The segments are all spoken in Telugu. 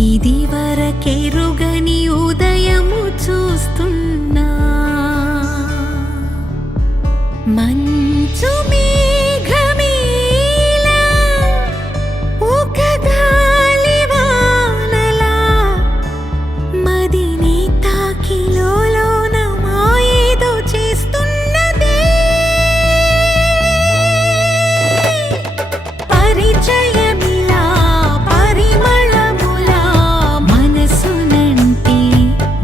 ఇది వరకెరుగని ఉదయము చూస్తున్నా మంచు మేఘమేలా ఒక గాలివానలా మదిని తాకిలోన మాయేదో చేస్తున్నదే పరిచయమిలా పరిమళములా మనసునంటి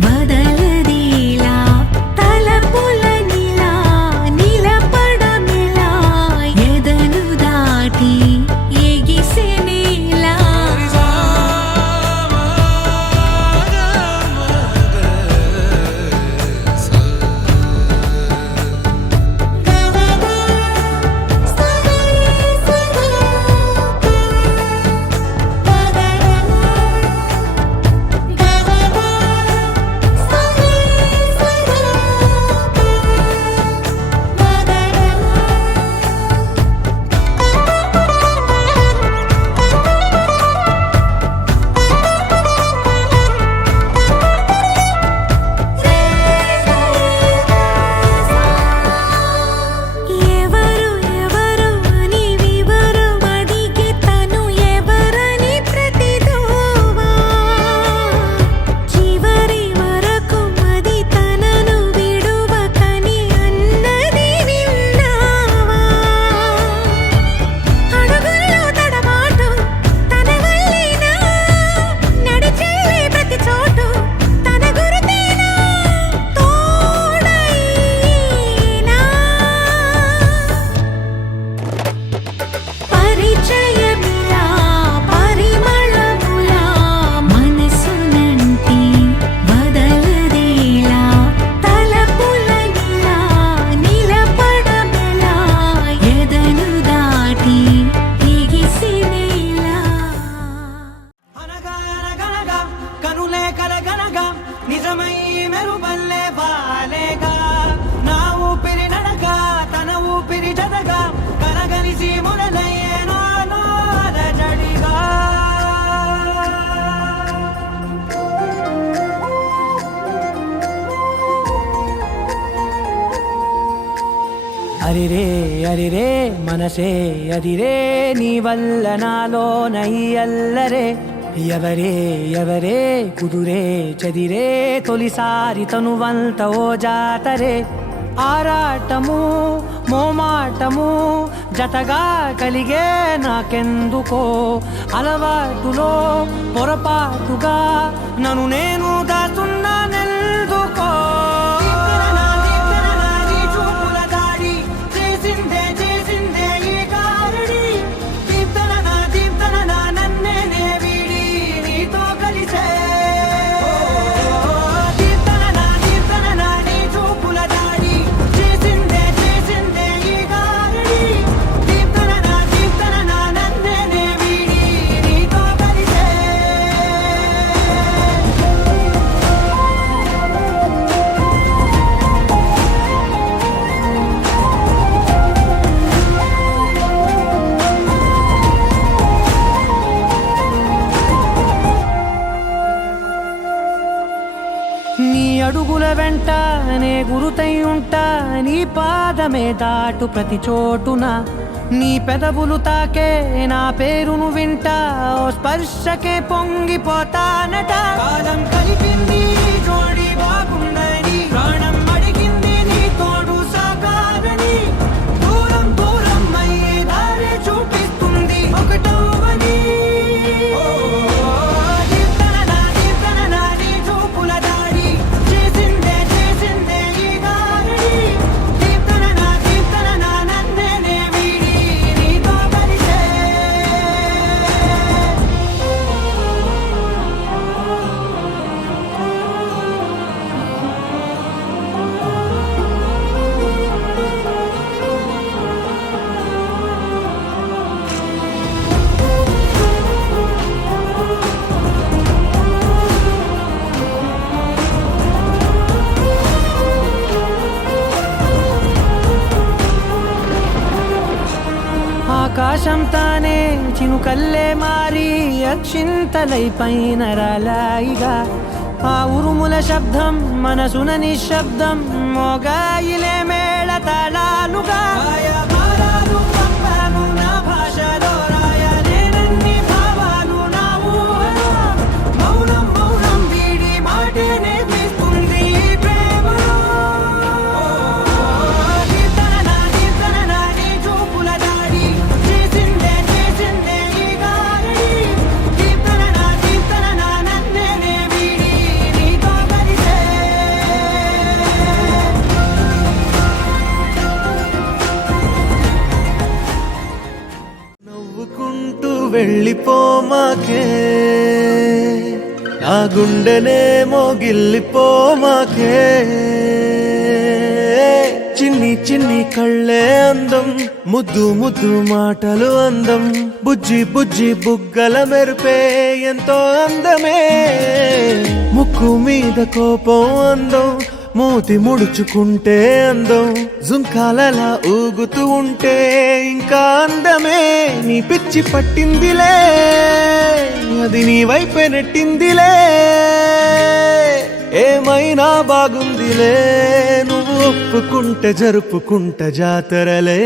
వదలదేలా తలపులనిలా నిలపడమిలా ఎదను దాటి ఎగిసెనేలా ఎవరు ఎవరు అని వివరమడిగే తను ఎవరని ప్రతిదోవా చివరి వరకు మది తనను విడువకని అన్నది విన్నావా అడుగుల్లో తడబాటు తన వల్లేనా నడిచేలే ప్రతి చోటు తన గురుతేనా తోడైనా పరిచయమిలా పరిమళములా మనసునంటి వదలదేలా తలపులనిలా నిలపడమెలా ఎదను దాటి ఎగిసినేలా అనగనగనగా కనులే కలగనగా నిజమై మెరుపల్లే వాలేగా నా ఊపిరి నడక తన ఊపిరి జతగా కలగలిసి మొదలయ్యేనో అలజడిగా అరిరే అరిరే మనసే అదిరే నీ వల్ల నాలో నయ్యల్లరే ఎవరే ఎవరే కుదురే చదిరే తొలిసారి తనువంత ఓ జాతరే ఆరాటము మోమాటము జతగా కలిగే నాకెందుకో అలవాటులో పొరపాటుగా నన్ను నేను దాస్తున్నానెందుకో నీ అడుగుల వెంట నే గురుతై ఉంటా నీ పాదమే దాటు ప్రతి చోటున నీ పెదవులు తాకే నా పేరును వింటా ఓ స్పర్శకే పొంగిపోతానట కాలం కలిపింది జోడి బాగుందని ప్రాణం అడిగింది నీ తోడు సాగాలని దూరం దూరం అయ్యే దారి చూపిస్తుంది ఒకటవని చినుకల్లే మారి అక్షింతలై పైన రాలాయిగా ఆ ఉరుముల శబ్దం మనసున నిశ్శబ్దం మోగాయిలే మేళ తాళాలుగా నా భాషలో రాయలేనన్ని భావాలు నా ఊహలో మౌనం మౌనం వీడి మాటే నేర్పిస్తుంది ప్రేమలో కీర్తన నీ చూపుల దాడి చేసిందే ఈ గారడి కీర్తన నన్నే వీడి నీతో కలిసే నవ్వుకుంటూ వెళ్ళిపోమాకే నా గుండెనే మోగిల్లిపోమాకే చిన్ని చిన్ని కళ్ళే అందం ముద్దు ముద్దు మాటలు అందం బుజ్జి బుజ్జి బుగ్గల మెరుపే ఎంతో అందమే ముక్కు మీద కోపం అందం మూతి ముడుచుకుంటే అందం జుంకాలలా ఊగుతూ ఉంటే ఇంకా అందమే నీ పిచ్చి పట్టిందిలే అది నీ వైపే నెట్టిందిలే ఏమైనా బాగుందిలే నువ్వు ఒప్పుకుంటే జరుపుకుంటే జాతరలే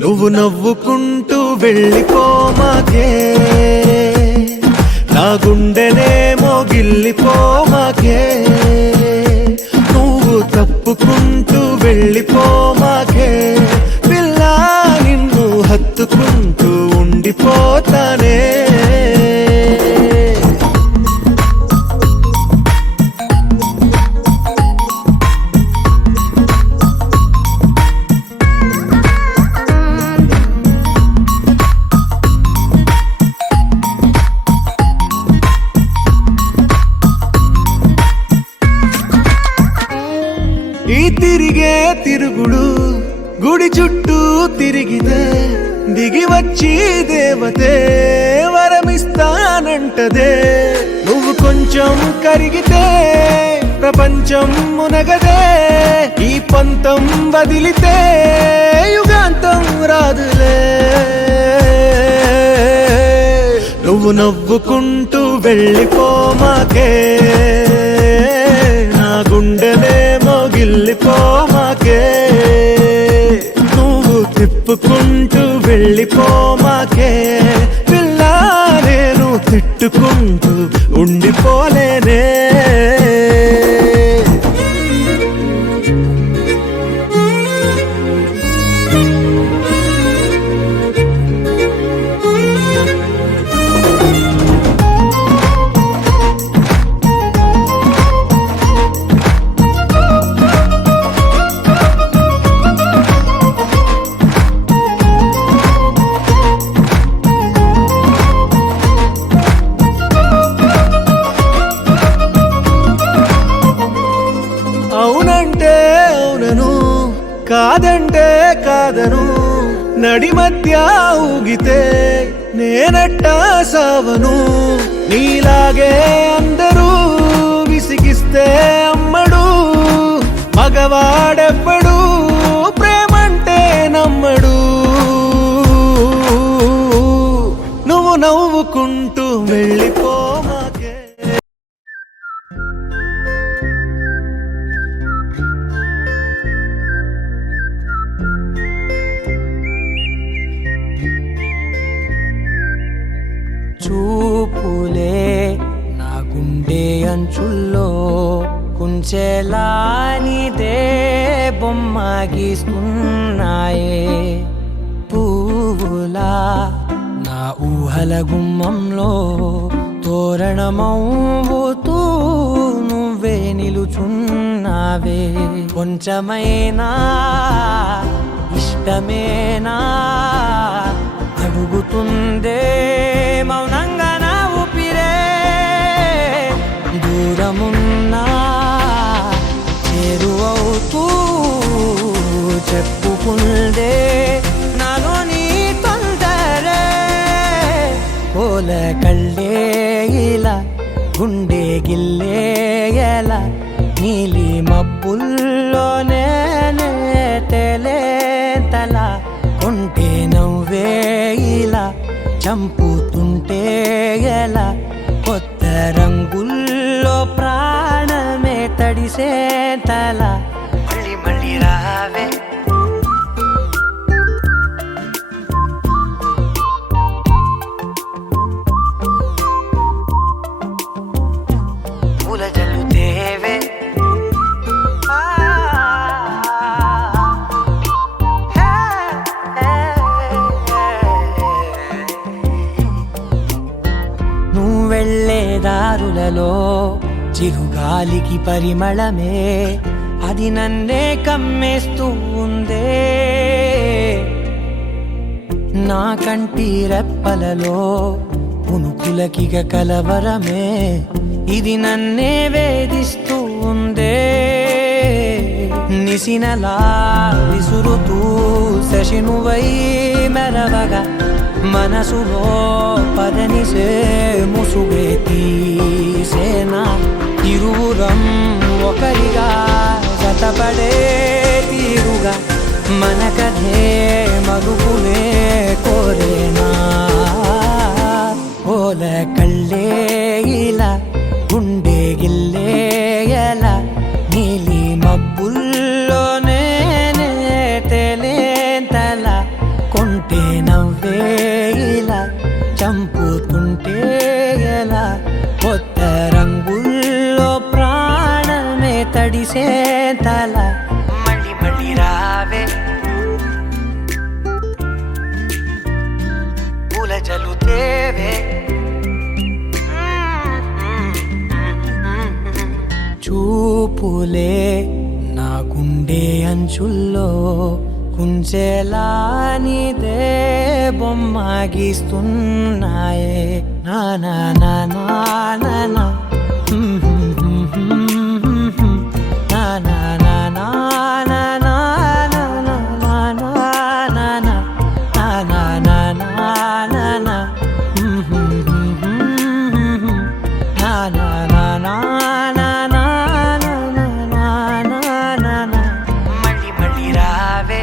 నువ్వు నవ్వుకుంటూ వెళ్ళిపోమాకే నా గుండెనే మోగిల్లిపోమాకే నువ్వు తప్పుకుంటూ వెళ్ళిపోమాకే పిల్ల నిన్ను హత్తుకుంటూ ఉండిపోతానే ఈ తిరిగే తిరుగుడు గుడి చుట్టూ తిరిగితే దిగి వచ్చి దేవతే వరమిస్తానంటదే నువ్వు కొంచెం కరిగితే ప్రపంచం మునగదే ఈ పంతం వదిలితే యుగాంతం రాదులే నువ్వు నవ్వుకుంటూ వెళ్ళిపోమాకే నా గుండెనే మోగిల్లిపోమాకే నువ్వు తిప్పుకుంటూ వెళ్ళిపోమాకే పిల్ల నేను తిట్టుకుంటూ ఉండిపోలేనే అవునంటే అవునను కాదంటే కాదను నడి మధ్య ఊగితే నేనట్టా సావను నీలాగే అందరూ విసిగిస్తే అమ్మడు మగవాడెవ్వడు ప్రేమంటే నమ్మడు నువ్వు నవ్వుకుంటూ వెళ్ళిపోమాకే చూపులే నా గుండె అంచుల్లో కుంచెలానిదే బొమ్మ గీస్తున్నాయే పువ్వులా నా ఊహల గుమ్మంలో తోరణమవుతూ నువ్వే నిలుచున్నావే కొంచెమైనా ఇష్టమేనా అడుగుతుందే మౌనంగా నా ఊపిరే దూరమున్నా చేరువవుతూ చెప్పుకుందే నాలో నీ తొందరే కోల కళ్ళే ఇలా గుండె గిల్లే ఎలా నీలి మబ్బుల్లోనే తేలే తల కొండ కొంటే నవ్వే ఇలా చంపుతుంటే ఎలా కొత్త రంగుల్లో ప్రాణమే తడిసే తల మళ్ళీ మళ్ళీ రావే పూల జల్లుతేవే నువ్వు వెళ్ళే దారులలో చిరుగాలికి పరిమళమే అది నన్నే కమ్మేస్తూ ఉందే నా కంటి రెప్పలలో పునుకులకిగ కలవరమే ఇది నన్నే వేధిస్తూ ఉందే నిసినలా విసురుతూ శశినువై మెరవగా మనసులో పదనిసే ముసుగే తీసేనా ఇరువురం ఒకరిగా జతపడే తీరుగా మన కథే మరుగునే కోరేనా ఓల కళ్ళే ఇలా గుండె గిల్లే ఎలా నీలి మబ్బుల్లోనే తేలేంతల కొంటే నవ్వే ఇలా చంపుతుంటే ఎలా కొత్త రంగుల్లో ప్రాణమే తడిసే తల మళ్ళీ మళ్ళీ రావే పూల జల్లుతేవే చూపులే నా గుండె అంచుల్లో కుంచెలా నీదే బొమ్మ గీస్తున్నాయే నా నా నా నా నా నా నా నా నా నా నా నా నా నా నా నా నా మళ్ళీ మళ్ళీ రావే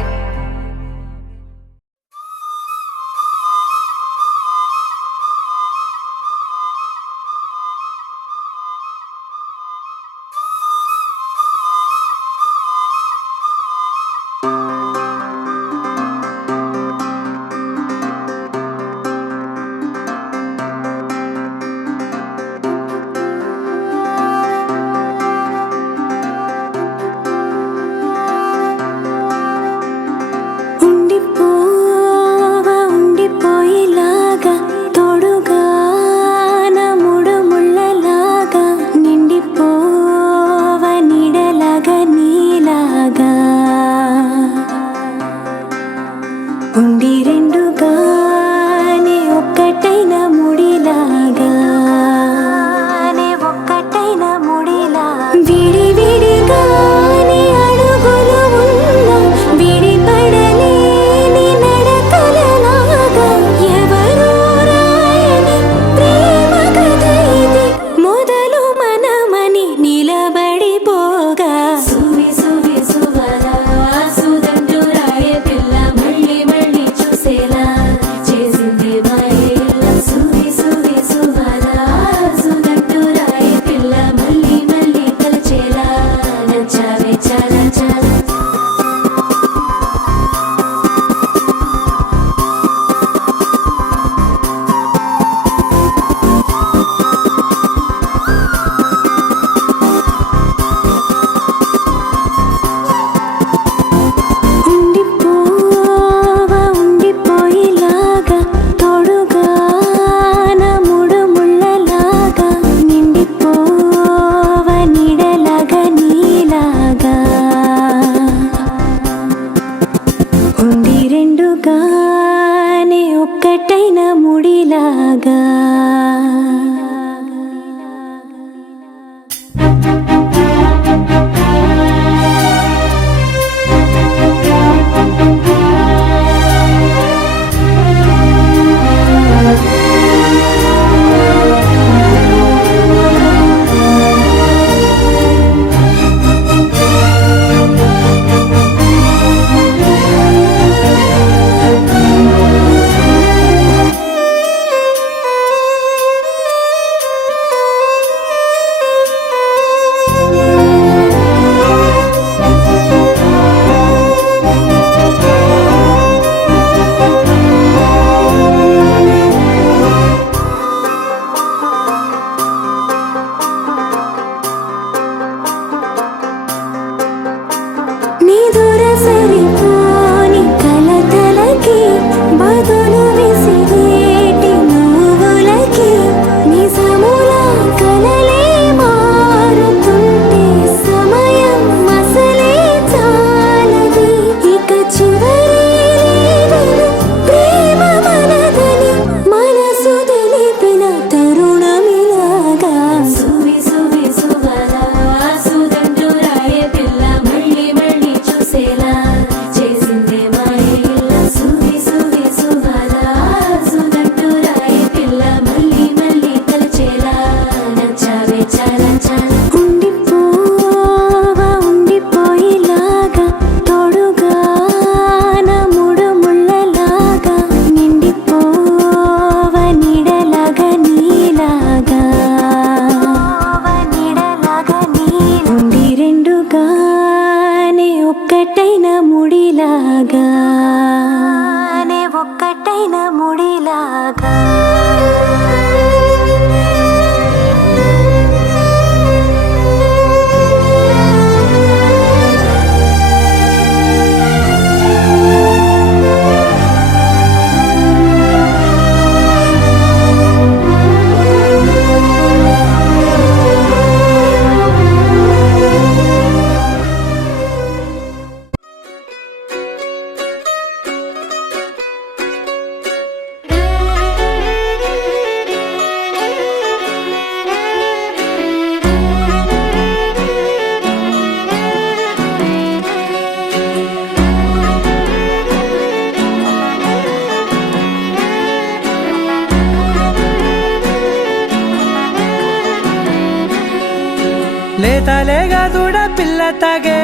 లేతలేగా దూడ పిల్ల తాగే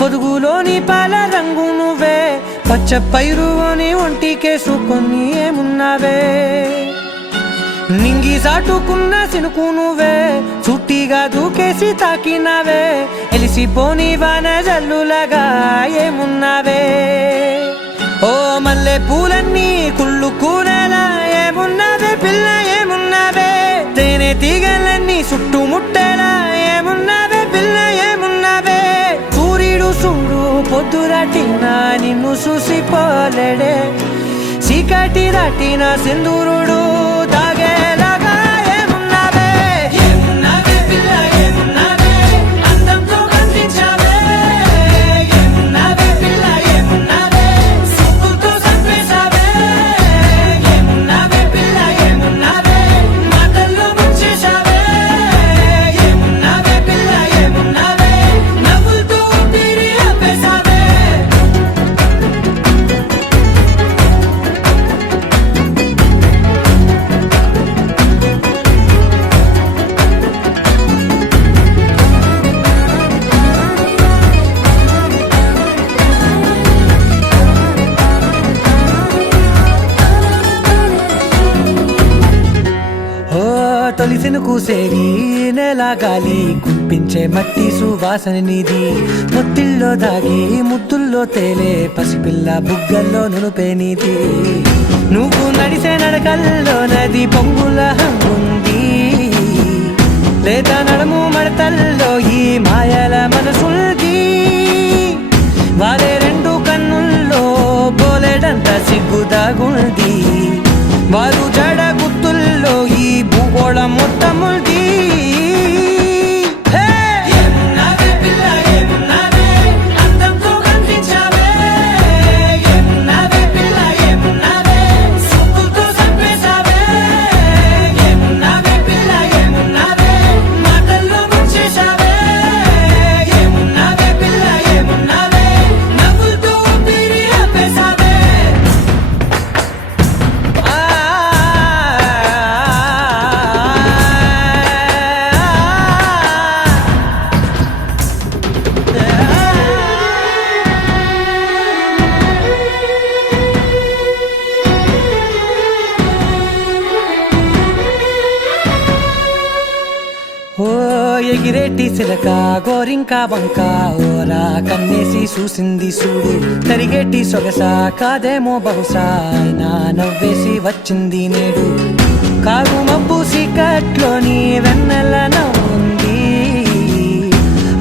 పొదుగులోని పాల రంగు నువ్వే పచ్చ పైరుని ఒంటికేసుకొని ఏమున్నావే నింగి సాటుకున్న సినుకు నువ్వే చుట్టిగా దూకేసి తాకినావే ఎలిసిపోని వాన జల్లులగా ఏమున్నావే ఓ మల్లె పూలన్నీ కుళ్ళు కూరలా ఏమున్నావే పిల్ల ఏమున్నావే తేనె తీగలన్నీ చుట్టుముట్టేలా ఏమున్నావే పిల్ల ఏమున్నావే సూర్యుడు చూడు పొద్దురాటిన నిన్ను చూసిపోలేడే చీకటి దాటిన సింధూరుడు తాగేలాగా ఏమున్నావే ఏమున్నావే పిల్ల ఏమున్నావే అందంతో కనిపించావే ఏమున్నావే పిల్ల ఏమున్నావే సుక్కుతో చంపేశావే ఏమున్నావే పిల్ల ఏమున్నావే మాటల్లో ముంచేశావే ఏమున్నావే పిల్ల ఏమున్నావే నవ్వులతో ఊపిరి ఆపేశావే తొలిసిన కూసేరి నెల గాలి కుప్పించే మట్టి సువాసన నీది ముత్తిల్లో దాగి ముద్దుల్లో తేలే పసిపిల్ల బుగ్గల్లో నునుపే నీది నువ్వు నడిసే నడకల్లో నది పొంగుల హంగుంది లేదా నడుము మడతల్లో ఈ మాయల మనసుల్ది వారే రెండు కన్నుల్లో బోలెడంత సిగ్గుదాగుంది వారు జడ గుర్తుల్లో ఈ భూగోళం మొత్తముల్ది ఏమున్నావే పిల్ల ఏమున్నావే అందంతో కనిపించావే ఏమున్నావే పిల్ల ఏమున్నావే సుక్కుతో చంపేశావే ఏమున్నావే పిల్ల ఏమున్నావే మాటల్లో ముంచేశావే ఏమున్నావే పిల్ల ఏమున్నావే నవ్వులతో ఊపిరి ఆపేశావే ఓ ఎగిరేటి సిలక గోరింక వంక ఓరా కన్నేసి చూసింది చూడు తరిగేటి సొగస కాదేమో బహుశా అయినా నవ్వేసి వచ్చింది నేడు కారు మబ్బు సీకట్లోని వెన్నెల నవ్వుంది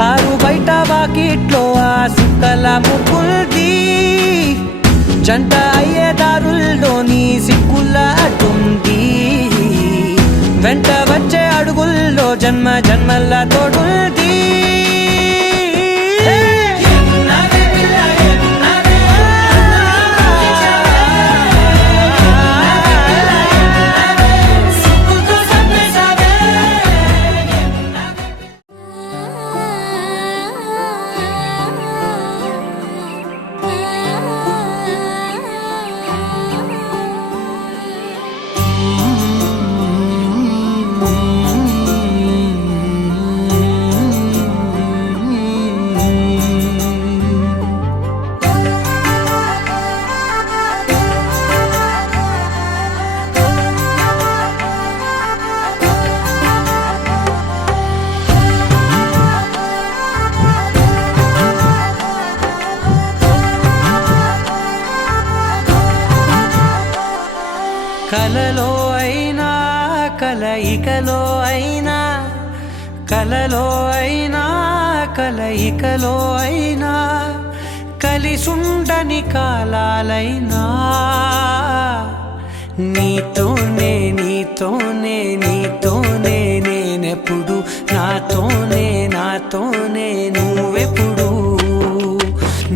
ఆరు బయట వాకిట్లో ఆ సుక్కల ముగ్గుల్ది జంట అయ్యే దారుల్లోని సిక్కుల అడ్డుంది వెంట వచ్చే అడుగుల్లో జన్మ జన్మల తోడుల్ది ఏమున్నావే పిల్ల ఏమున్నావే సుక్కుతో చంపేశావే కలలో అయినా కలయికలో అయినా కలలో అయినా కలయికలో అయినా కలిసుండని కాలాలైనా నీతోనే నీతోనే నీతోనే నేనెప్పుడు నాతోనే నాతోనే నువ్వెప్పుడు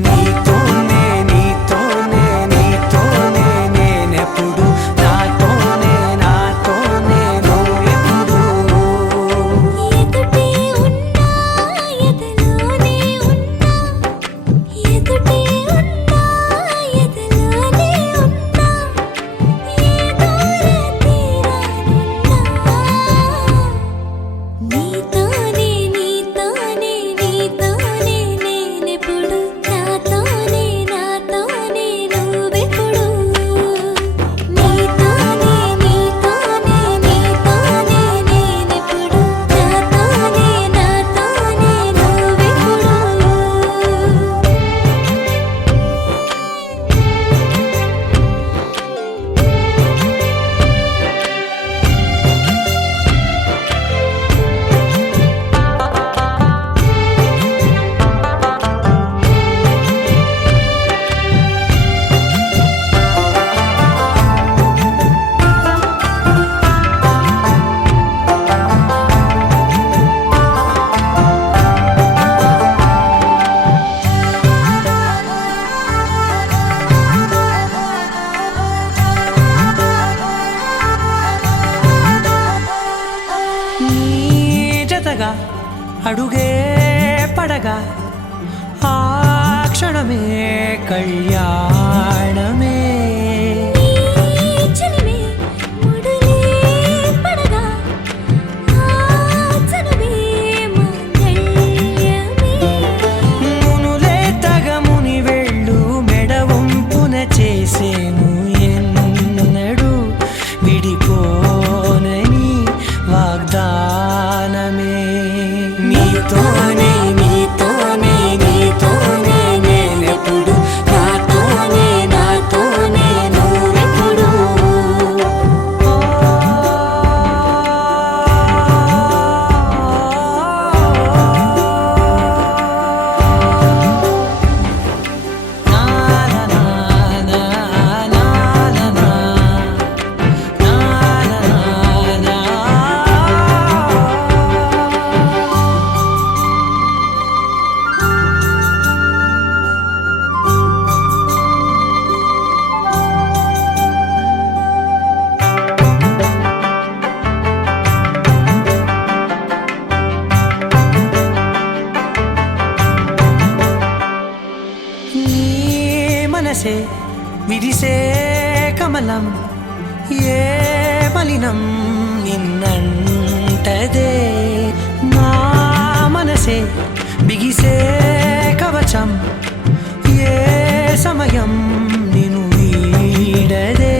నీతోనే నీతోనే నీతోనే నేనెప్పుడు నాతోనే నాతోనే నువ్వెప్పుడు ఎదుటే ఉన్నా ఎదలోనే ఉన్నా ఎదుటే ఉన్నా ఎదలోనే ఉన్నా ఏ దూర తీరానున్నా నీతోనే అడుగే పడగా ఆ క్షణమే కళ్యాణమే. చెలిమే ముడులే పడగా ఆ చనువే మంగళ్యమే. మునులే తగముని వెళ్ళు మెడవంపున చేసేను ఎన్నడు విడిపోనని వాగ్దానమే. నీతోనే నీతోనే నీతోనే నేనెప్పుడు, నాతోనే నాతోనే నువ్వెప్పుడు. నా నా నా నా నా నా నా నా. నీ మనసే విరిసే కమలం ఏ మలినం నిన్నంటదే. నా మనసే బిగిసే కవచం ఏ సమయం నిన్ను వీడదే.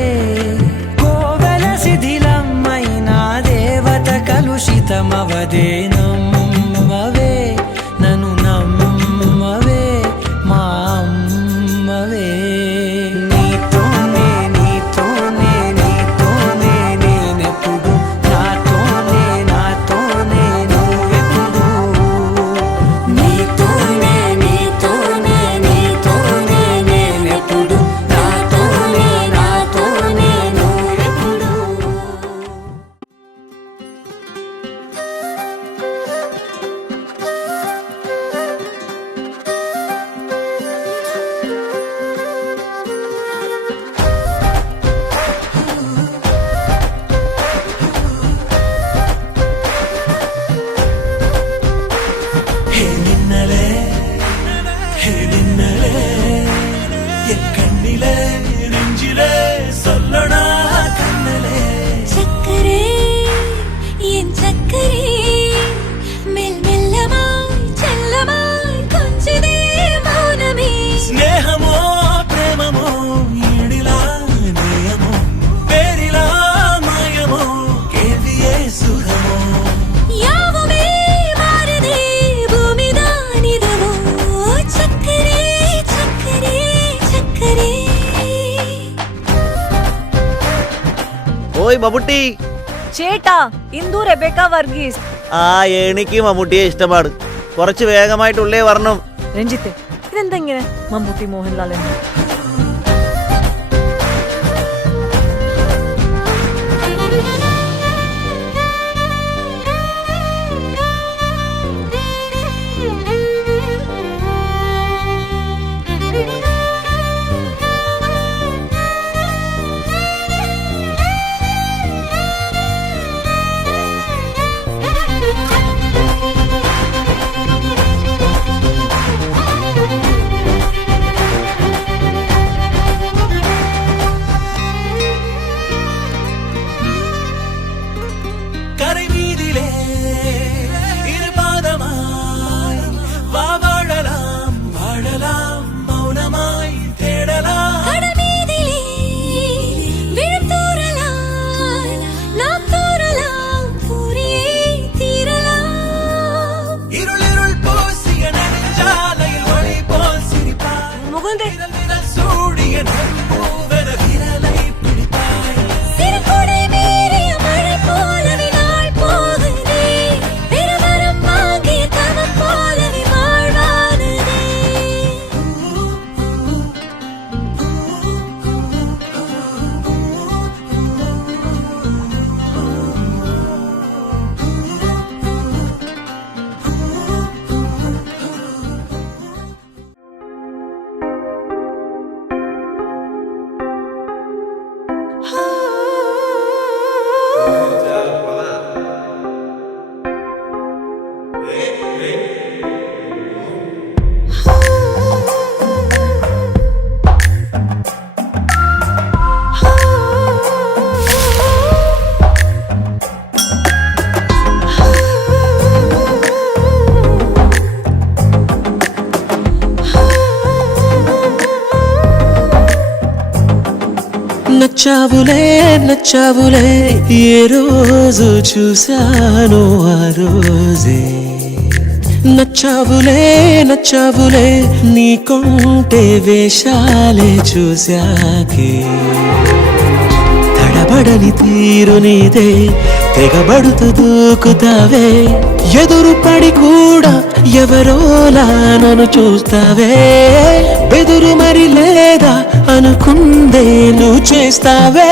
కోవెల శిథిలమైన దేవత కలుషితమవదే. నమ్మవే నన్ను నమ్మవే మా అమ్మవే. నీతోనే నీతోనే నీతోనే నేనెప్పుడు, నాతోనే నాతోనే నువ్వెప్పుడు. నీతోనే నీతోనే నీతోనే నేనెప్పుడు, నాతోనే నాతోనే నువ్వెప్పుడు. హే నిన్నలే హే నిన్నలే ఎక్కడిలే నెంజిలే సొల్లడా కన్నలే. చక్కరే ఎన్ చక్కరే మెల్లమెల్లమాయ్ చెల్లమాయ్ కొంచెదే మౌనమే. స్నేహమో ప్రేమమో ఈడిలా నేయమో పేరిలా మాయమో కేవియే సుఖమో. యావమే మారదే భూమి దానిదవో. చక్కరే చక్కరే చక్కరే. ഓയ് മമ്മൂട്ടി. ചേട്ടാ ഇന്ദു റെബേക്ക വർഗീസ്. ആ എനിക്ക് മമ്മൂട്ടിയെ ഇഷ്ടമാണ്. കുറച്ച് വേഗമായിട്ടുള്ളേ വരണം. രഞ്ജിത്ത് ഇതെന്താ ഇങ്ങനെ മമ്മൂട്ടി മോഹൻലാൽ എന്ന്? నచ్చావులే నచ్చావులే ఏ రోజు చూశాను ఆ రోజే నచ్చావులే నచ్చావులే నీకుంటే వేషాలే చూశాకే తడబడని తీరు నీదే తెగబడుతూ దూకుతావే ఎదురు పడి కూడా ఎవరోలా నన్ను చూస్తావే బెదురు మరి లేదా అనుకుందే నువ్వు చేస్తావే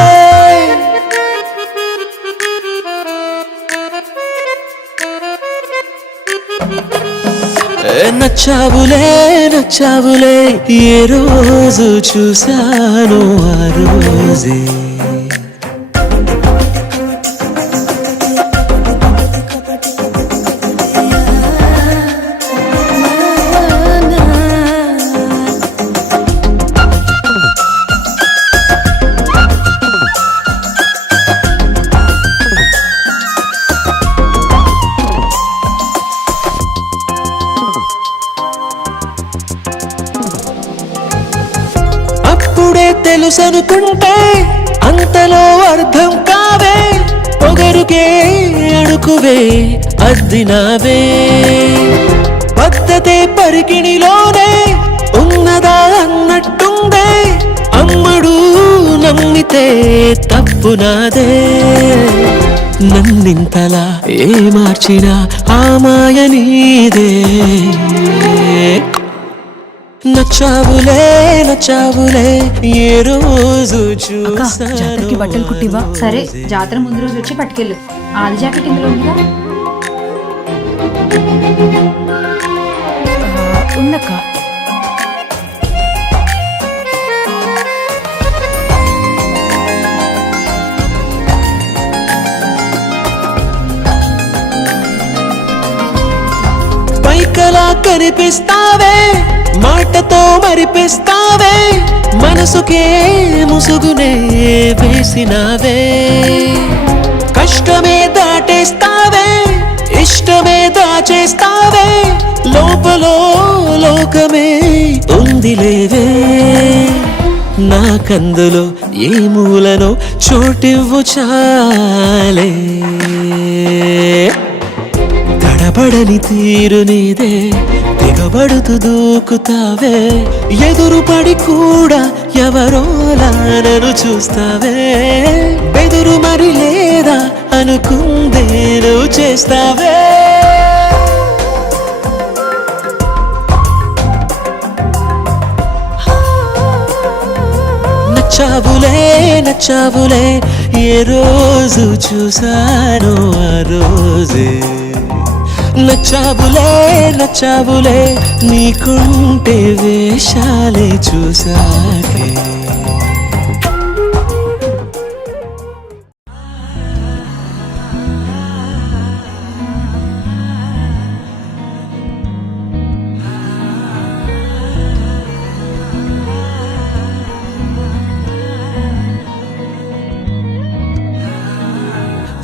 నచ్చావులే నచ్చావులే ఏ రోజు చూశాను ఆ రోజే అప్పుడే తెలుసనుకుంటే అంతలో అర్థం కావే పొగరుకే అడుకువే అద్దినావే పద్ధతే పరికిణిలోనే ఉన్నదా అన్నట్టుందే అమ్మడు నమ్మితే తప్పునాదే నన్నింతలా ఏ మార్చినా ఆ మాయ నీదే నచ్చావులే నచ్చావులే ఏ రోజు జాతరకి బట్టలు కుట్టివా సరే జాతర ముందు రోజు వచ్చి పట్టుకెళ్ళు ఆది జాకెట్ ఇందులో ఉందిగా ఉందక్క పైకలా కనిపిస్తావే మాటతో మరిపిస్తావే మనసుకే ముసుగునే వేసినావే కష్టమే దాటేస్తావే ఇష్టమే దాచేస్తావే లోపలో లోకమే ఉందిలేవే నాకందులో ఏ మూలనో చోటివ్వు చాలే తడబడని తీరు నీదే తెగబడుతూ దూకుతావే ఎదురు పడి కూడా ఎవరోలా నన్ను చూస్తావే బెదురు మరి లేదా అనుకుందే నువ్వు చేస్తావే నచ్చావులే నచ్చావులే ఏ రోజు చూశాను ఆ రోజే నచ్చావులే నచ్చావులే నీకుంటే వేషాలే చూసాకే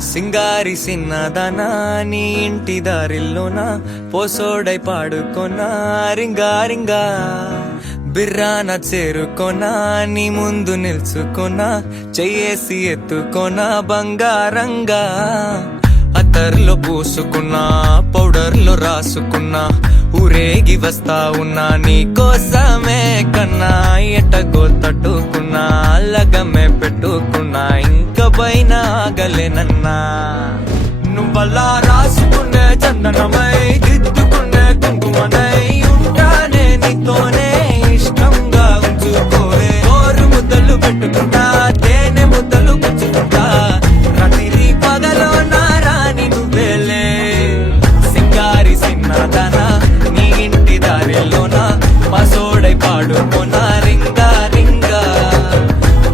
సింగారి సిన్నదనా నీ ఇంటి దారిల్లోనా పోసోడై పాడుకొనా రింగా రింగా బిర్రాన చేరుకొనా నీ ముందు నిల్చుకొనా చెయ్యేసి ఎత్తుకొనా బంగారంగా అత్తర్లో పూసుకున్నా పౌడర్లో రాసుకున్నా ఊరేగి వస్తా ఉన్నా నీ కోసమే కన్నా ఎటగో తట్టుకున్నా లగమే పెట్టుకున్నా ఇంక పైన ఆగలేనన్నా నువ్వలా రాసుకునే చందనమై దిద్దుకునే కుంకుమనై ఉంటానే నీతోనే ఇష్టంగా ఉంచుకోవే ఓరు ముద్దలు పెట్టుకుంటా తేనె ముద్దలు పుచ్చుకుంటా రాత్రి పగలో నా రాణి నువ్వేలే సింగారి సిన్నదనా నీ ఇంటి దారిలోనా పసోడై పాడుకోనా రింగా రింగా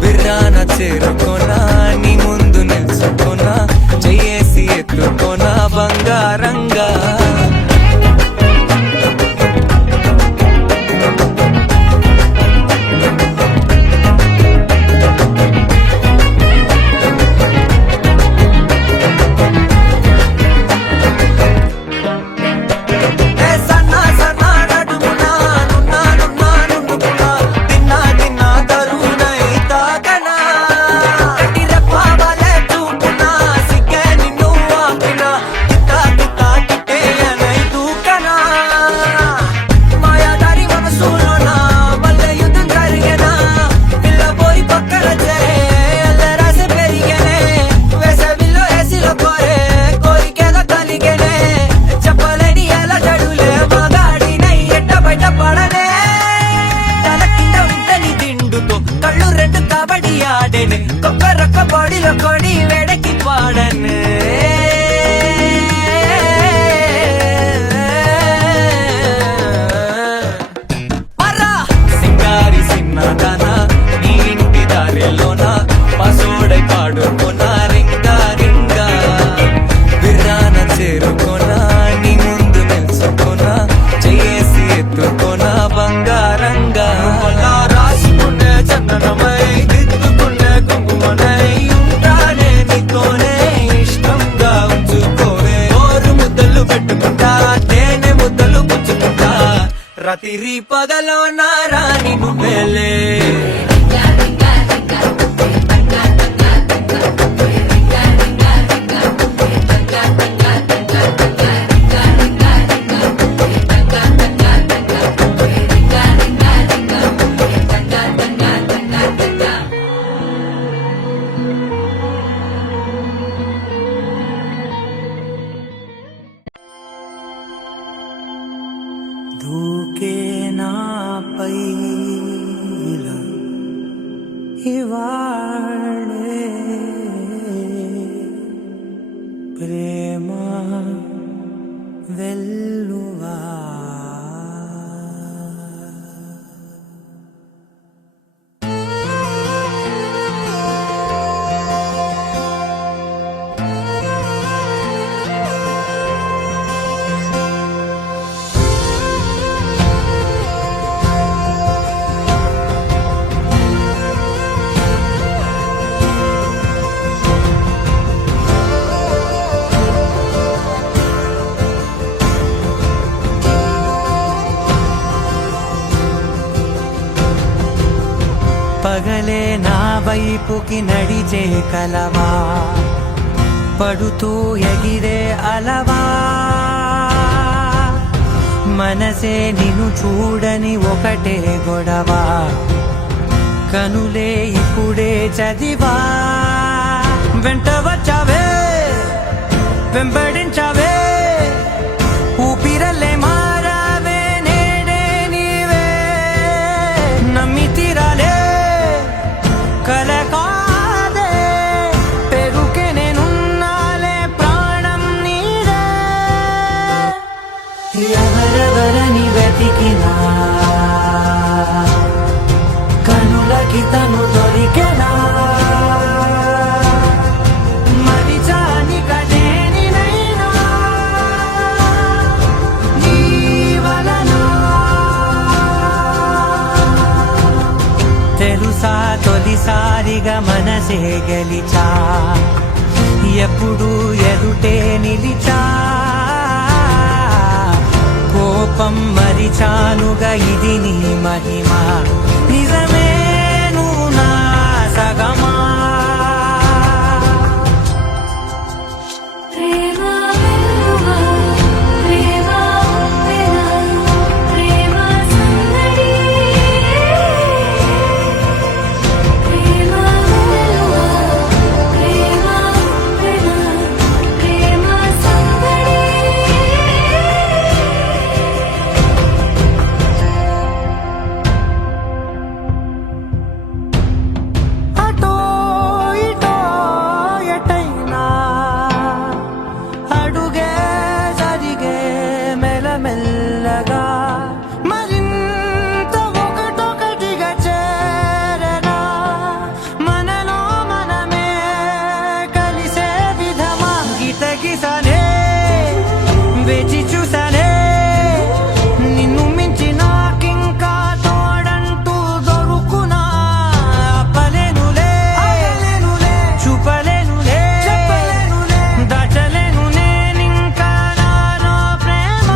బిర్రాన చేరుకోనా నీ ముందు నిల్చుకోనా చెయ్యేసి ఎత్తుకోనా బంగారంగా రాత్రి పగలో నా రాణి నువ్వేలే దూకే నాపై ఇలా ఇవాళే ప్రేమ వెల్లువా పగలే నా వైపుకి నడిచే కలవా పడుతూ ఎగిరే అలవా మనసే నిన్ను చూడని ఒకటే గొడవ కనులే ఇప్పుడే చదివా వెంట వచ్చావే వెంబడించావే ఊపిరలే మారావే నేడే నీవే నమ్మి తీరాలే కలకాదే పెరుకే నేనున్నాలే ప్రాణం నీదే ఎవరెవరని వెతికినా కనులకి తను దొరికెనా మరిచాని కదేనినైనా నీ వలన తెలుసా తొలిసారిగా మనసే గెలిచా ఎప్పుడు ఎదుటే నిలిచా కోపం మరిచానుగా ఇది నీ మహిమ నిజమే నువ్వు నా సగమా ప్రేమ వెల్లువా ప్రేమ ఉప్పెన ప్రేమ సందడి ప్రేమ వెల్లువా ప్రేమ ఉప్పెన ప్రేమ సందడి అటో ఇటో ఎటైనా అడుగే జరిగే మెల్లమెల్లగా మరింత ఒకటొకటిగా చేరనా మనలో మనమే కలిసే విధమా గితగిసనే వేచి చూసనే నిన్ను మించి నాకింకా తోడంటూ దొరుకునా ఆపలేనులే చూపలేనులే దాచలేను నేనింకా నాలో ప్రేమ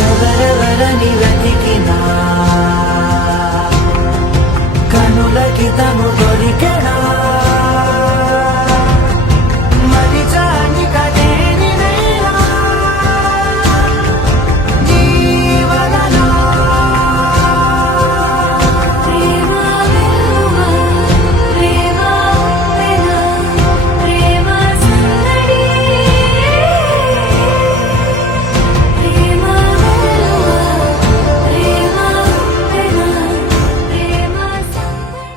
ఎవరెవరని వెతికినా కనులకి తను